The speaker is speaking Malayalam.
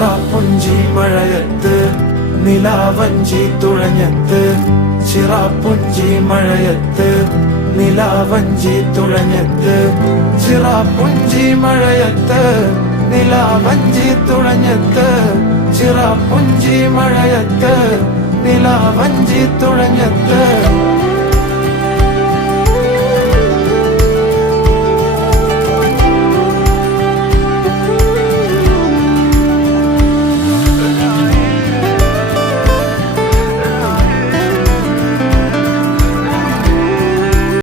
ചിറാപ്പുഞ്ചി മഴയത്ത് നിലാവഞ്ചി തുഴഞ്ഞത്ത്, ചിറാപ്പുഞ്ചി മഴയത്ത് നിലാവഞ്ചി തുഴഞ്ഞത്ത്, ചിറാപ്പുഞ്ചി മഴയത്ത് നിലാവഞ്ചി തുഴഞ്ഞത്ത്, ചിറാപ്പുഞ്ചി മഴയത്ത് നിലാവഞ്ചി തുഴഞ്ഞത്ത്.